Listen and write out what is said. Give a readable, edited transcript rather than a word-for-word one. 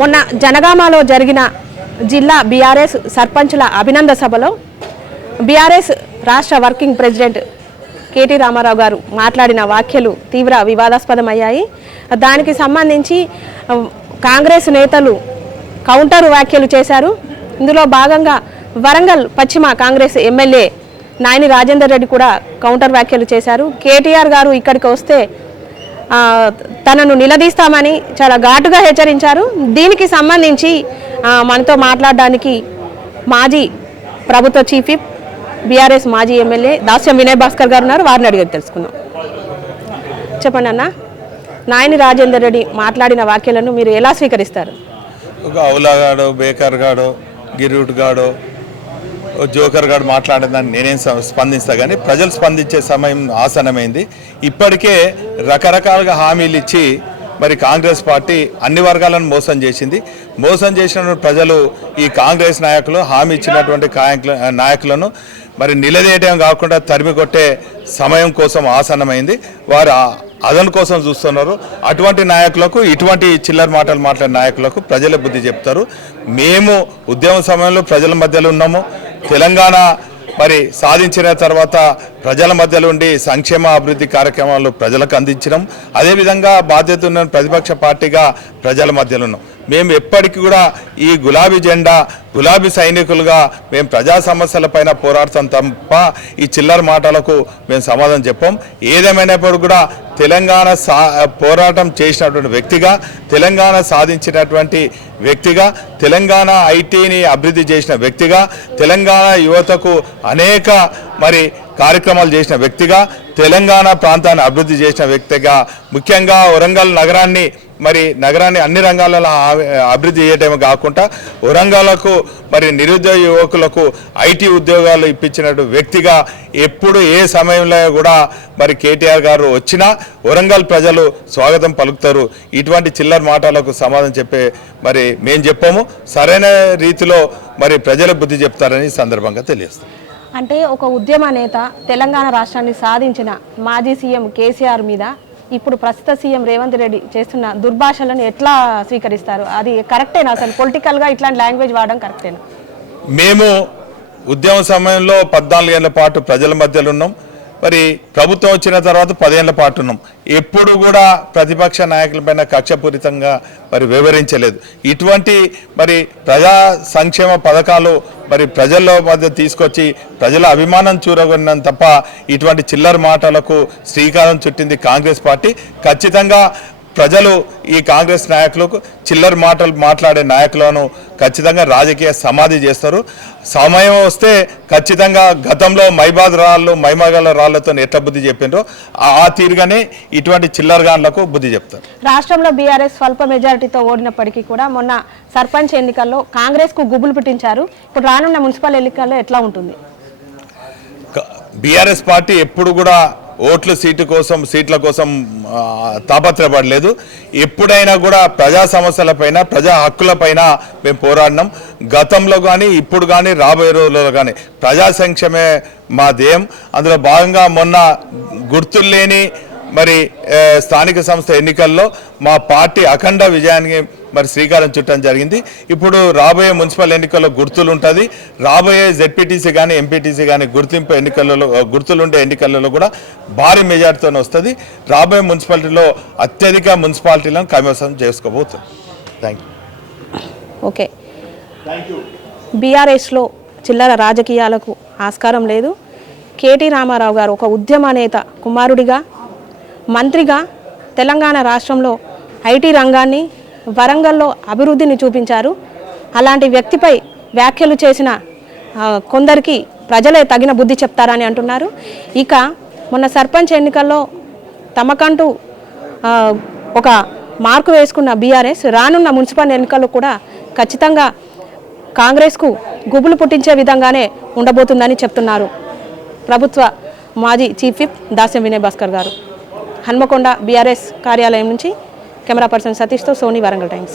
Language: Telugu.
మొన్న జనగామలో జరిగిన జిల్లా బీఆర్ఎస్ సర్పంచుల అభినందన సభలో బీఆర్ఎస్ రాష్ట్ర వర్కింగ్ ప్రెసిడెంట్ కేటీ రామారావు గారు మాట్లాడిన వ్యాఖ్యలు తీవ్ర వివాదాస్పదమయ్యాయి. దానికి సంబంధించి కాంగ్రెస్ నేతలు కౌంటర్ వ్యాఖ్యలు చేశారు. ఇందులో భాగంగా వరంగల్ పశ్చిమ కాంగ్రెస్ ఎమ్మెల్యే నాయని రాజేందర్ రెడ్డి కూడా కౌంటర్ వ్యాఖ్యలు చేశారు. కేటీఆర్ గారు ఇక్కడికి వస్తే తనను నిలదీస్తామని చాలా ఘాటుగా హెచ్చరించారు. దీనికి సంబంధించి మనతో మాట్లాడడానికి మాజీ ప్రభుత్వ చీఫ్ విప్ బీఆర్ఎస్ మాజీ ఎమ్మెల్యే దాస్యం వినయ్ భాస్కర్ గారు ఉన్నారు. వారిని అడిగి తెలుసుకుందాం. చెప్పండి అన్న, నాయని రాజేందర్ రెడ్డి మాట్లాడిన వ్యాఖ్యలను మీరు ఎలా స్వీకరిస్తారు? ఒక అవులాగాడో బేకర్ గాడో గిరూట్ గాడో జోకర్ గారు మాట్లాడేదాన్ని నేనేం స్పందిస్తా, కానీ ప్రజలు స్పందించే సమయం ఆసన్నమైంది. ఇప్పటికే రకరకాలుగా హామీలు ఇచ్చి మరి కాంగ్రెస్ పార్టీ అన్ని వర్గాలను మోసం చేసింది. మోసం చేసిన ప్రజలు ఈ కాంగ్రెస్ నాయకులు హామీ ఇచ్చినటువంటి నాయకులను మరి నిలదీయటం కాకుండా తరిమి కొట్టే సమయం కోసం ఆసన్నమైంది. వారు అదను కోసం చూస్తున్నారు. అటువంటి నాయకులకు, ఇటువంటి చిల్లర మాటలు మాట్లాడే నాయకులకు ప్రజల బుద్ధి చెప్తారు. మేము ఉద్యమ సమయంలో ప్రజల మధ్యలో ఉన్నాము. తెలంగాణ మరి సాధించిన తర్వాత ప్రజల మధ్యలో ఉండి సంక్షేమ అభివృద్ధి కార్యక్రమాలు ప్రజలకు అందించడం, అదేవిధంగా బాధ్యత ఉన్న ప్రతిపక్ష పార్టీగా ప్రజల మధ్యలో ఉన్నాం. మేము ఎప్పటికీ కూడా ఈ గులాబీ జెండా, గులాబీ సైనికులుగా మేము ప్రజా సమస్యలపైన పోరాడతాం తప్ప ఈ చిల్లర మాటలకు మేము సమాధానం చెప్పాం. ఏదేమైనప్పుడు కూడా తెలంగాణ పోరాటం చేసినటువంటి వ్యక్తిగా, తెలంగాణ సాధించినటువంటి వ్యక్తిగా, తెలంగాణ ఐటీని అభివృద్ధి చేసిన వ్యక్తిగా, తెలంగాణ యువతకు అనేక మరి కార్యక్రమాలు చేసిన వ్యక్తిగా, తెలంగాణ ప్రాంతాన్ని అభివృద్ధి చేసిన వ్యక్తిగా, ముఖ్యంగా వరంగల్ నగరాన్ని అన్ని రంగాలలో అభివృద్ధి చేయడమే కాకుండా వరంగల్కు మరి నిరుద్యోగ యువకులకు ఐటీ ఉద్యోగాలు ఇప్పించిన వ్యక్తిగా ఎప్పుడు ఏ సమయంలో కూడా మరి కేటీఆర్ గారు వచ్చినా వరంగల్ ప్రజలు స్వాగతం పలుకుతారు. ఇటువంటి చిల్లర మాటలకు సమాధానం చెప్పే మరి మేము చెప్పాము. సరైన రీతిలో మరి ప్రజల బుద్ధి చెప్తారని సందర్భంగా తెలియజేస్తాం. అంటే ఒక ఉద్యమ నేత తెలంగాణ రాష్ట్రాన్ని సాధించిన మాజీ సీఎం కేసీఆర్ మీద ఇప్పుడు ప్రస్తుత సీఎం రేవంత్ రెడ్డి చేస్తున్న దుర్భాషలను ఎట్లా స్వీకరిస్తారు? అది కరెక్టేనా? అసలు పొలిటికల్గా ఇట్లాంటి లాంగ్వేజ్ వాడడం కరెక్టేనా? మేము ఉద్యమ సమయంలో 14 ఏళ్ల పాటు ప్రజల మధ్యలో ఉన్నాం. మరి ప్రభుత్వం వచ్చిన తర్వాత 10 ఏళ్ల పాటు ఉన్నాం. ఎప్పుడు కూడా ప్రతిపక్ష నాయకులపైన కక్షపూరితంగా మరి వివరించలేదు. ఇటువంటి మరి ప్రజా సంక్షేమ పథకాలు మరి ప్రజల మధ్య తీసుకొచ్చి ప్రజల అభిమానం చూరగొన్నాం తప్ప ఇటువంటి చిల్లర మాటలకు శ్రీకారం చుట్టింది కాంగ్రెస్ పార్టీ. ఖచ్చితంగా ప్రజలు ఈ కాంగ్రెస్ నాయకులకు చిల్లర మాటలు మాట్లాడే నాయకులను ఖచ్చితంగా రాజకీయ సమాధి చేస్తారు. సమయం వస్తే ఖచ్చితంగా గతంలో మైబాద్ రాళ్ళు, మైమగల రాళ్లతో ఎట్లా బుద్ధి చెప్పిండ్రో ఆ తీరుగానే ఇటువంటి చిల్లరగాన్లకు బుద్ధి చెప్తారు. రాష్ట్రంలో బీఆర్ఎస్ స్వల్ప మెజారిటీతో ఓడినప్పటికీ కూడా మొన్న సర్పంచ్ ఎన్నికల్లో కాంగ్రెస్కు గుబులు పుట్టించారు. ఇప్పుడు రానున్న మున్సిపల్ ఎన్నికల్లో ఎట్లా ఉంటుంది? బీఆర్ఎస్ పార్టీ ఎప్పుడు కూడా సీట్ల కోసం తాపత్రపడలేదు. ఎప్పుడైనా కూడా ప్రజా సమస్యలపైన, ప్రజా హక్కులపైన మేము పోరాడినాం. గతంలో కానీ, ఇప్పుడు కానీ, రాబోయే రోజుల్లో కానీ ప్రజా సంక్షేమే మా ధ్యేయం. అందులో భాగంగా మొన్న గుర్తులేని మరి స్థానిక సంస్థ ఎన్నికల్లో మా పార్టీ అఖండ విజయానికి మరి శ్రీకారం చుట్టడం జరిగింది. ఇప్పుడు రాబోయే మున్సిపల్ ఎన్నికల్లో గుర్తులు ఉంటుంది. రాబోయే జెడ్పీటీసీ కానీ, ఎంపీటీసీ కానీ గుర్తింపు ఎన్నికలలో గుర్తులుండే ఎన్నికలలో కూడా భారీ మెజార్టీతో వస్తుంది. రాబోయే మున్సిపాలిటీలో అత్యధిక మున్సిపాలిటీలను కైవసం చేసుకోబోతుంది. Thank you. ఓకే, బీఆర్ఎస్లో చిల్లర రాజకీయాలకు ఆస్కారం లేదు. కేటీ రామారావు గారు ఒక ఉద్యమ నేత కుమారుడిగా, మంత్రిగా తెలంగాణ రాష్ట్రంలో ఐటీ రంగాన్ని, వరంగల్లో అభివృద్ధిని చూపించారు. అలాంటి వ్యక్తిపై వ్యాఖ్యలు చేసిన కొందరికి ప్రజలే తగిన బుద్ధి చెప్తారని అంటున్నారు. ఇక మొన్న సర్పంచ్ ఎన్నికల్లో తమకంటూ ఒక మార్కు వేసుకున్న బీఆర్ఎస్ రానున్న మున్సిపల్ ఎన్నికల్లో కూడా ఖచ్చితంగా కాంగ్రెస్కు గుబులు పుట్టించే విధంగానే ఉండబోతుందని చెప్తున్నారు ప్రభుత్వ మాజీ చీఫ్ విప్ దాస్యం వినయ్ భాస్కర్ గారు. హన్మకొండ బీఆర్ఎస్ కార్యాలయం నుంచి కెమెరా పర్సన్ సతీష్తో సోనీ, వరంగల్ టైమ్స్.